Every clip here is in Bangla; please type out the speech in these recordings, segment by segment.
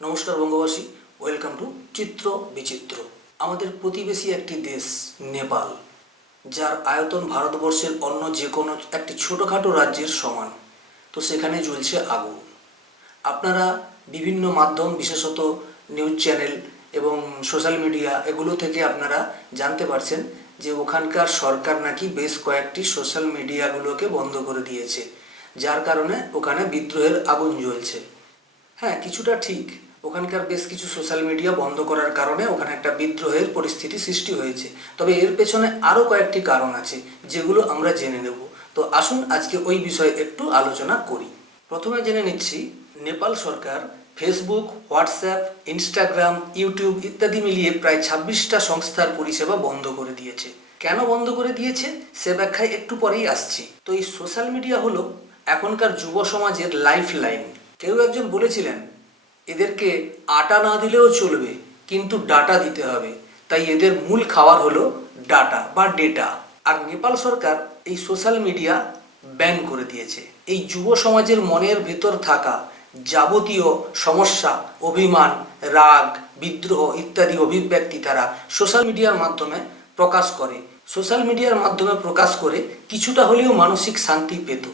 নমস্কার বঙ্গবাসী ওয়েলকাম টু চিত্র বিচিত্র। আমাদের প্রতিবেশী একটি দেশ, নেপাল, যার আয়তন ভারতবর্ষের অন্য যে কোনো একটি ছোটোখাটো রাজ্যের সমান। তো সেখানে জ্বলছে আগুন। আপনারা বিভিন্ন মাধ্যম, বিশেষত নিউজ চ্যানেল এবং সোশ্যাল মিডিয়া এগুলো থেকে আপনারা জানতে পারছেন যে ওখানকার সরকার নাকি বেশ কয়েকটি সোশ্যাল মিডিয়াগুলোকে বন্ধ করে দিয়েছে, যার কারণে ওখানে বিদ্রোহের আগুন জ্বলছে। হ্যাঁ কিছুটা ঠিক। ওখানকার বেশ কিছু সোশ্যাল মিডিয়া বন্ধ করার কারণে ওখানে একটা বিদ্রোহের পরিস্থিতি সৃষ্টি হয়েছে। তবে এর পেছনে আরও কয়েকটি কারণ আছে, যেগুলো আমরা জেনে নেব। তো আসুন আজকে ওই বিষয়ে একটু আলোচনা করি। প্রথমে জেনে নিচ্ছি, নেপাল সরকার ফেসবুক হোয়াটসঅ্যাপ ইনস্টাগ্রাম ইউটিউব ইত্যাদি মিলিয়ে প্রায় ছাব্বিশটা সংস্থার পরিষেবা বন্ধ করে দিয়েছে। কেন বন্ধ করে দিয়েছে? সে ব্যাখ্যায় একটু পরেই আসছি। তো এই সোশ্যাল মিডিয়া হলো এখনকার যুব সমাজের লাইফ লাইন কেউ একজন বলেছিলেন এদেরকে আটা না দিলেও চলবে, কিন্তু ডাটা দিতে হবে। তাই এদের মূল খাবার হলো ডাটা বা ডেটা। আর নেপাল সরকার এই সোশ্যাল মিডিয়া ব্যান করে দিয়েছে। এই যুব সমাজের মনের ভেতর থাকা যাবতীয় সমস্যা, অভিমান, রাগ, বিদ্রোহ ইত্যাদি অভিব্যক্তি তারা সোশ্যাল মিডিয়ার মাধ্যমে প্রকাশ করে। সোশ্যাল মিডিয়ার মাধ্যমে প্রকাশ করে কিছুটা হলেও মানসিক শান্তি পেত,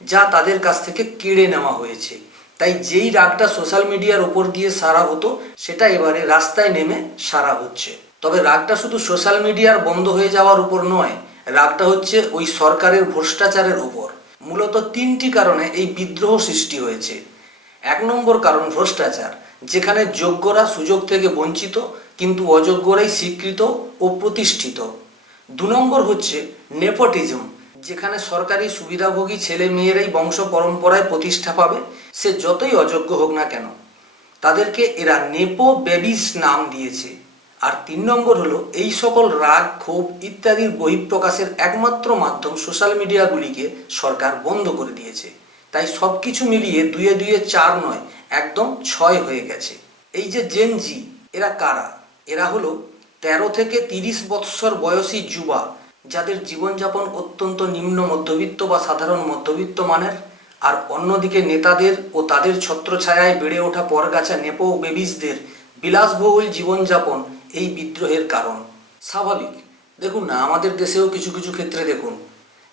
যা তাদের কাছ থেকে কেড়ে নেওয়া হয়েছে। তাই যেই রাগটা সোশ্যাল মিডিয়ার ওপর দিয়ে সারা হতো, সেটা এবারে রাস্তায় নেমে সারা হচ্ছে। তবে রাগটা শুধু সোশ্যাল মিডিয়ার বন্ধ হয়ে যাওয়ার উপর নয়, রাগটা হচ্ছে ওই সরকারের ভ্রষ্টাচারের ওপর মূলত তিনটি কারণে এই বিদ্রোহ সৃষ্টি হয়েছে। এক নম্বর কারণ ভ্রষ্টাচার, যেখানে যোগ্যরা সুযোগ থেকে বঞ্চিত, কিন্তু অযোগ্যরাই স্বীকৃত ও প্রতিষ্ঠিত। দু নম্বর হচ্ছে নেপোটিজম যেখানে সরকারি সুবিধাভোগী ছেলে মেয়েরাই বংশ পরম্পরায় প্রতিষ্ঠা পাবে, সে যতই অযোগ্য হোক না কেন, তাদেরকে এরা নেপো বেবিস নাম দিয়েছে। আর তিন নম্বর হলো, এই সকল রাগ, ক্ষোভ ইত্যাদির বহিঃপ্রকাশের একমাত্র মাধ্যম সোশ্যাল মিডিয়াগুলিকে সরকার বন্ধ করে দিয়েছে। তাই সব কিছু মিলিয়ে দুয়ে দুয়ে চার নয়, একদম ছয় হয়ে গেছে। এই যে জেনজি এরা কারা? এরা হলো তেরো থেকে তিরিশ বৎসর বয়সী যুবা যাদের জীবনযাপন অত্যন্ত নিম্ন মধ্যবিত্ত বা সাধারণ মধ্যবিত্ত মানের, আর অন্যদিকে নেতাদের ও তাদের ছত্রছায়ায় বেড়ে ওঠা পরগাছা নেপো বেবিসদের বিলাসবহুল জীবনযাপন এই বিদ্রোহের কারণ। স্বাভাবিক। দেখুন না, আমাদের দেশেও কিছু কিছু ক্ষেত্রে দেখুন,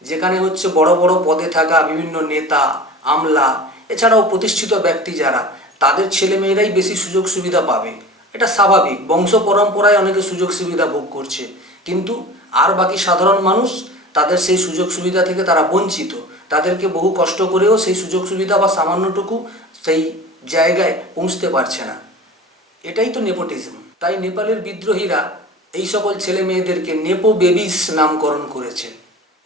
যেখানে হচ্ছে বড় বড় পদে থাকা বিভিন্ন নেতা, আমলা, এছাড়াও প্রতিষ্ঠিত ব্যক্তি যারা, তাদের ছেলেমেয়েরাই বেশি সুযোগ সুবিধা পাবে। এটা স্বাভাবিক। বংশ পরম্পরায় অনেকে সুযোগ সুবিধা ভোগ করছে। কিন্তু আর বাকি সাধারণ মানুষ তাদের সেই সুযোগ সুবিধা থেকে তারা বঞ্চিত। তাদেরকে বহু কষ্ট করেও সেই সুযোগ সুবিধা বা সামান্যটুকু সেই জায়গায় পৌঁছতে পারছে না। এটাই তো নেপোটিজম। তাই নেপালের বিদ্রোহীরা এই সকল ছেলে মেয়েদেরকে নেপো বেবিস নামকরণ করেছে।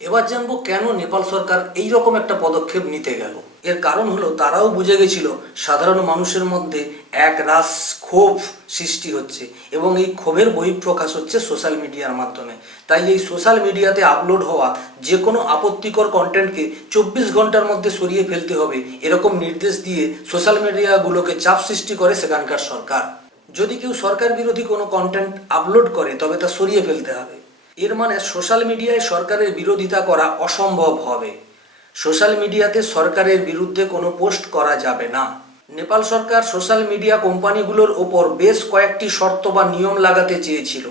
এবার জানব কেন নেপাল সরকার এই রকম একটা পদক্ষেপ নিতে গেল। এর কারণ হলো তারাও বুঝে গেছিল সাধারণ মানুষের মধ্যে এক রাস ক্ষোভ সৃষ্টি হচ্ছে এবং এই ক্ষোভের বহিঃপ্রকাশ হচ্ছে সোশ্যাল মিডিয়ার মাধ্যমে। তাই এই সোশ্যাল মিডিয়াতে আপলোড হওয়া যে কোনো আপত্তিকর কন্টেন্টকে চব্বিশ ঘণ্টার মধ্যে সরিয়ে ফেলতে হবে এরকম নির্দেশ দিয়ে সোশ্যাল মিডিয়াগুলোকে চাপ সৃষ্টি করে সেখানকার সরকার। যদি কেউ সরকার বিরোধী কোনো কন্টেন্ট আপলোড করে, তবে তা সরিয়ে ফেলতে হবে। এর মানে সোশ্যাল মিডিয়ায় সরকারের বিরোধিতা করা অসম্ভব হবে। সোশ্যাল মিডিয়াতে সরকারের বিরুদ্ধে কোনো পোস্ট করা যাবে না। নেপাল সরকার সোশ্যাল মিডিয়া কোম্পানিগুলোর ওপর বেশ কয়েকটি শর্ত বা নিয়ম লাগাতে চেয়েছিল।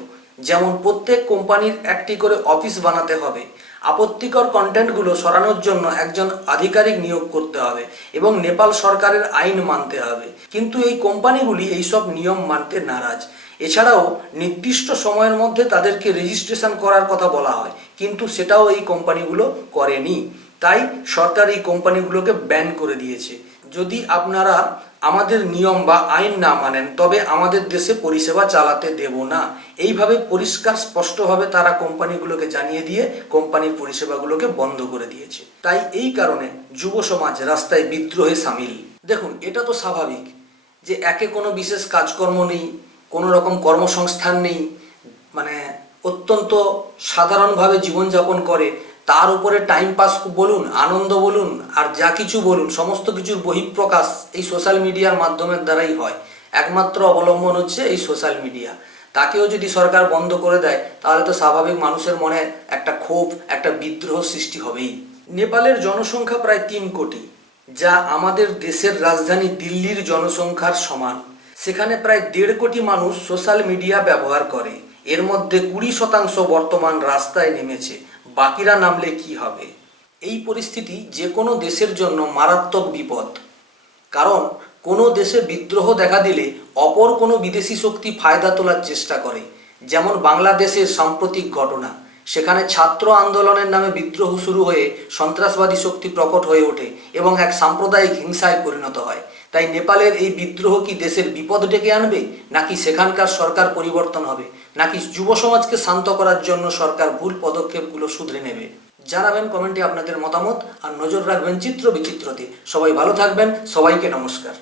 যেমন প্রত্যেক কোম্পানির একটি করে অফিস বানাতে হবে। আপত্তিকর কন্টেন্টগুলো সরানোর জন্য একজন আধিকারিক নিয়োগ করতে হবে এবং নেপাল সরকারের আইন মানতে হবে। কিন্তু এই কোম্পানিগুলি এইসব নিয়ম মানতে নারাজ। এছাড়াও নির্দিষ্ট সময়ের মধ্যে তাদেরকে রেজিস্ট্রেশন করার কথা বলা হয়, কিন্তু সেটাও এই কোম্পানিগুলো করেনি। তাই সরকার এই কোম্পানিগুলোকে ব্যান করে দিয়েছে। যদি আপনারা আমাদের নিয়ম বা আইন না মানেন, তবে আমাদের দেশে পরিষেবা চালাতে দেব না। এইভাবে পরিষ্কার, স্পষ্টভাবে তারা কোম্পানিগুলোকে জানিয়ে দিয়ে কোম্পানির পরিষেবাগুলোকে বন্ধ করে দিয়েছে। তাই এই কারণে যুব সমাজ রাস্তায় বিদ্রোহে সামিল। দেখুন, এটা তো স্বাভাবিক যে একে কোনো বিশেষ কাজকর্ম নেই, কোনো রকম কর্মসংস্থান নেই মানে অত্যন্ত সাধারণভাবে জীবনযাপন করে। তার উপরে টাইম পাস বলুন, আনন্দ বলুন, আর যা কিছু বলুন, সমস্ত কিছুর বহিঃপ্রকাশ এই সোশ্যাল মিডিয়ার মাধ্যমের দ্বারাই হয়। একমাত্র অবলম্বন হচ্ছে এই সোশ্যাল মিডিয়া তাকেও যদি সরকার বন্ধ করে দেয়, তাহলে তো স্বাভাবিক মানুষের মনে একটা ক্ষোভ, একটা বিদ্রোহ সৃষ্টি হবেই। নেপালের জনসংখ্যা প্রায় তিন কোটি, যা আমাদের দেশের রাজধানী দিল্লির জনসংখ্যার সমান। সেখানে প্রায় দেড় কোটি মানুষ সোশ্যাল মিডিয়া ব্যবহার করে। এর মধ্যে কুড়ি শতাংশ বর্তমান রাস্তায় নেমেছে। বাকিরা নামলে কি হবে? এই পরিস্থিতি যে কোনো দেশের জন্য মারাত্মক বিপদ। কারণ, কোনো দেশে বিদ্রোহ দেখা দিলে অপর কোনো বিদেশি শক্তি ফায়দা তোলার চেষ্টা করে। যেমন বাংলাদেশের সাম্প্রতিক ঘটনা। সেখানে ছাত্র আন্দোলনের নামে বিদ্রোহ শুরু হয়ে সন্ত্রাসবাদী শক্তি প্রকট হয়ে ওঠে এবং এক সাম্প্রদায়িক হিংসায় পরিণত হয়। তাই নেপালের এই বিদ্রোহ কি দেশের বিপদ ডেকে আনবে? নাকি সেখানকার সরকার পরিবর্তন হবে? নাকি যুব সমাজকে শান্ত করার জন্য সরকার ভুল পদক্ষেপগুলো শুধরে নেবে? জানাবেন কমেন্টে আপনাদের মতামত আর নজর রাখবেন চিত্র বিচিত্রতে সবাই ভালো থাকবেন, সবাইকে নমস্কার।